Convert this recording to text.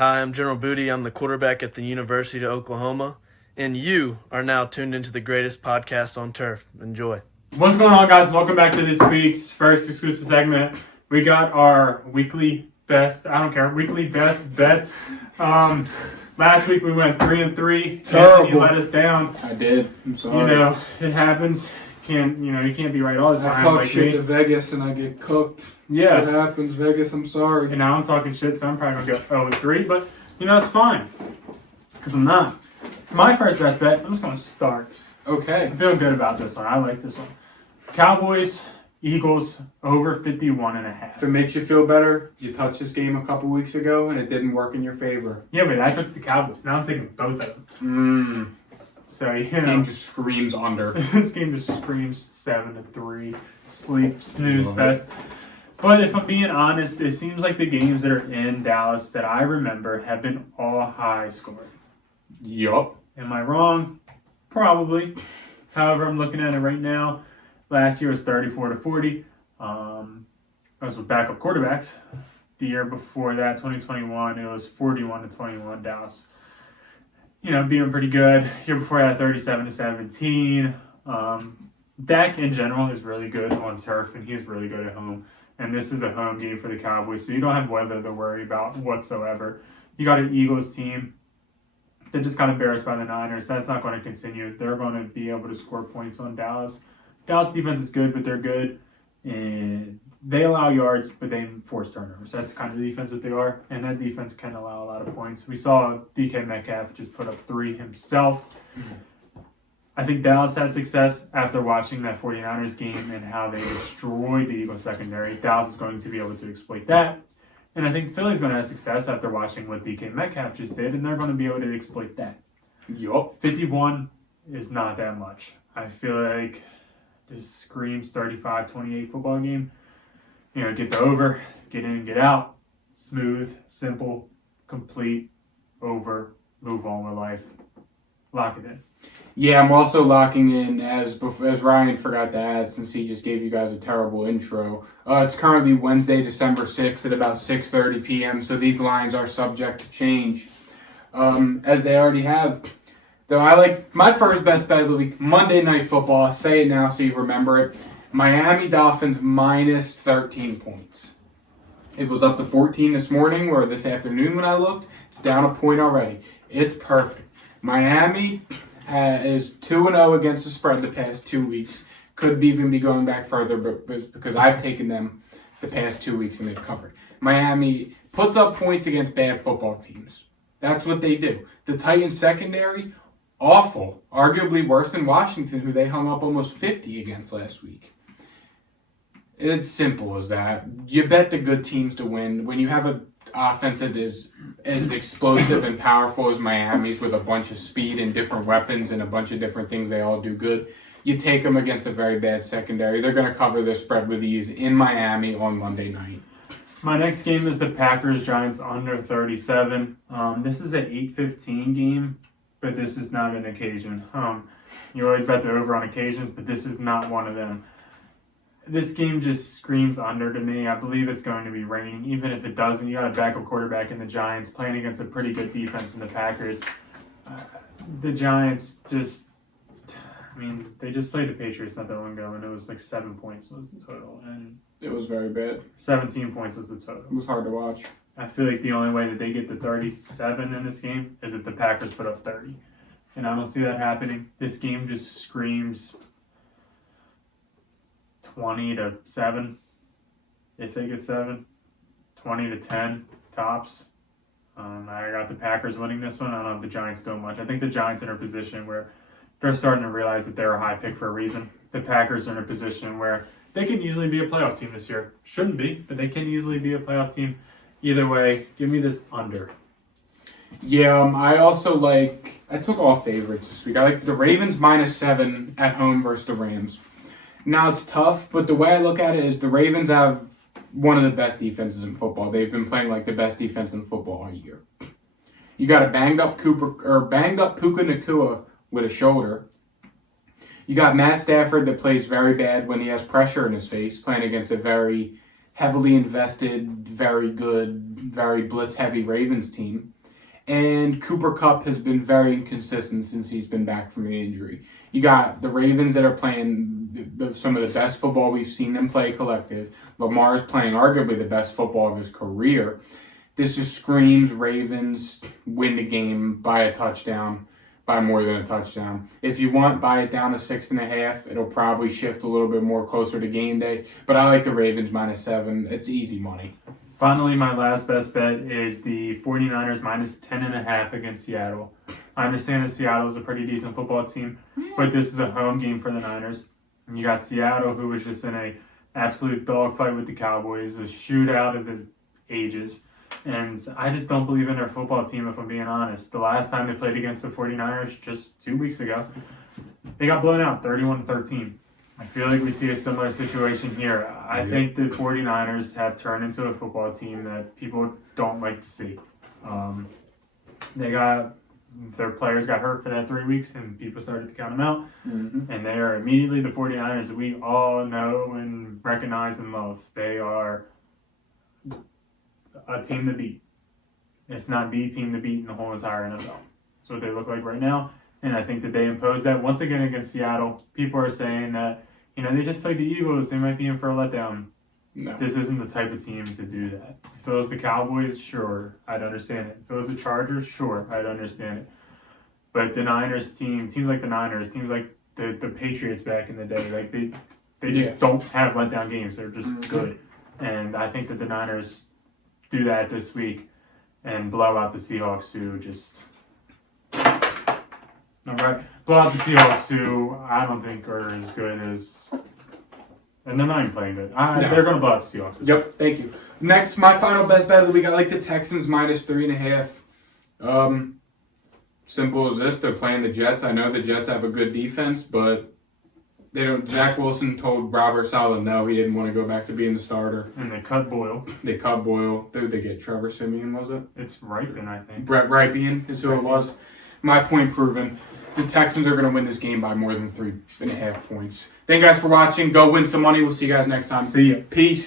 Hi, I'm General Booty. I'm the quarterback at the University of Oklahoma, and you are now tuned into the greatest podcast on turf. Enjoy. What's going on, guys? Welcome back to this week's first exclusive segment. We got our weekly best bets. Last week we went 3-3. Terrible. You let us down. I did. I'm sorry. You know, it happens. You can't be right all the time. I talk like shit me. to Vegas and I get cooked. Yeah. Shit happens, Vegas. I'm sorry. And now I'm talking shit, so I'm probably going to go 0-3. But, it's fine. Because I'm not. My first best bet, I'm just going to start. Okay. I'm feeling good about this one. I like this one. Cowboys, Eagles, over 51.5. If it makes you feel better, you touched this game a couple weeks ago and it didn't work in your favor. Yeah, but I took the Cowboys. Now I'm taking both of them. So, Game just screams under. This game just screams 7-3. Sleep, snooze fest. But if I'm being honest, it seems like the games that are in Dallas that I remember have been all high scoring. Yup. Am I wrong? Probably. However, I'm looking at it right now. Last year was 34-40. Those were backup quarterbacks. The year before that, 2021, it was 41-21 Dallas. Being pretty good. Year before that, 37-17. Dak in general is really good on turf, and he's really good at home. And this is a home game for the Cowboys, so you don't have weather to worry about whatsoever. You got an Eagles team that just got embarrassed by the Niners. That's not going to continue. They're going to be able to score points on Dallas. Dallas defense is good, but they're good. And they allow yards, but they force turnovers. That's kind of the defense that they are. And that defense can allow a lot of points. We saw DK Metcalf just put up 3 himself. I think Dallas had success after watching that 49ers game and how they destroyed the Eagles secondary. Dallas is going to be able to exploit that. And I think Philly's going to have success after watching what DK Metcalf just did, and they're going to be able to exploit that. Yup. 51 is not that much. I feel like this screams 35-28 football game. Get the over, get in, get out. Smooth, simple, complete, over, move on with life. Lock it in. Yeah, I'm also locking in, as Ryan forgot to add, since he just gave you guys a terrible intro. It's currently Wednesday, December 6th at about 6:30 p.m., so these lines are subject to change, as they already have. Though I like my first best bet of the week, Monday Night Football. I'll say it now so you remember it. Miami Dolphins minus 13 points. It was up to 14 this morning, or this afternoon when I looked. It's down a point already. It's perfect. Miami is 2-0 against the spread the past 2 weeks. Could even be going back further, but because I've taken them the past 2 weeks and they've covered. Miami puts up points against bad football teams. That's what they do. The Titans secondary, awful. Arguably worse than Washington, who they hung up almost 50 against last week. It's simple as that. You bet the good teams to win. When you have an offense that is as explosive and powerful as Miami's, with a bunch of speed and different weapons and a bunch of different things they all do good, you take them against a very bad secondary. They're going to cover their spread with ease in Miami on Monday night. My next game is the Packers-Giants under 37. This is an 8:15 game, but this is not an occasion. You always bet the over on occasions, but this is not one of them. This game just screams under to me. I believe it's going to be raining. Even if it doesn't, you got a backup quarterback in the Giants playing against a pretty good defense in the Packers. The Giants they just played the Patriots not that long ago, and it was like 7 points was the total. And It was very bad. 17 points was the total. It was hard to watch. I feel like the only way that they get to 37 in this game is if the Packers put up 30. And I don't see that happening. This game just screams 20-7, if they get 7, 20-10 tops. I got the Packers winning this one. I don't have the Giants doing much. I think the Giants are in a position where they're starting to realize that they're a high pick for a reason. The Packers are in a position where they can easily be a playoff team this year. Shouldn't be, but they can easily be a playoff team. Either way, give me this under. Yeah, I took all favorites this week. I like the Ravens minus 7 at home versus the Rams. Now, it's tough, but the way I look at it is the Ravens have one of the best defenses in football. They've been playing like the best defense in football all year. You got a banged up Puka Nacua with a shoulder. You got Matt Stafford that plays very bad when he has pressure in his face, playing against a very heavily invested, very good, very blitz-heavy Ravens team. And Cooper Kupp has been very inconsistent since he's been back from the injury. You got the Ravens that are playing some of the best football we've seen them play collective. Lamar is playing arguably the best football of his career. This just screams Ravens win the game by a touchdown, by more than a touchdown. If you want, buy it down to 6.5. It'll probably shift a little bit more closer to game day. But I like the Ravens -7. It's easy money. Finally, my last best bet is the 49ers -10.5 against Seattle. I understand that Seattle is a pretty decent football team, but this is a home game for the Niners. And you got Seattle, who was just in a absolute dogfight with the Cowboys, a shootout of the ages. And I just don't believe in their football team, if I'm being honest. The last time they played against the 49ers, just 2 weeks ago, they got blown out 31-13. I feel like we see a similar situation here. I think the 49ers have turned into a football team that people don't like to see. Their players got hurt for that 3 weeks, and people started to count them out. Mm-hmm. And they are immediately the 49ers that we all know and recognize and love. They are a team to beat, if not the team to beat in the whole entire NFL. That's what they look like right now. And I think that they imposed that once again against Seattle. People are saying that, they just played the Eagles. They might be in for a letdown. No. This isn't the type of team to do that. If it was the Cowboys, sure, I'd understand it. If it was the Chargers, sure, I'd understand it. But the Niners teams like the Niners, teams like the Patriots back in the day, like they just don't have letdown games. They're just good. And I think that the Niners do that this week and blow out the Seahawks, who just... blow out the Seahawks, who I don't think are as good as... And they're not even playing good. They're going to blow out the Seahawks. Yep, thank you. Next, my final best bet of the week, I like the Texans -3.5. Simple as this, they're playing the Jets. I know the Jets have a good defense, but they don't. Zach Wilson told Robert Saleh no, he didn't want to go back to being the starter. And they cut Boyle. Did they get Trevor Siemian, was it? It's Ripien, I think. Brett Ripien is who it was. My point proven. The Texans are going to win this game by more than 3.5 points. Thank you guys for watching. Go win some money. We'll see you guys next time. See ya. Peace.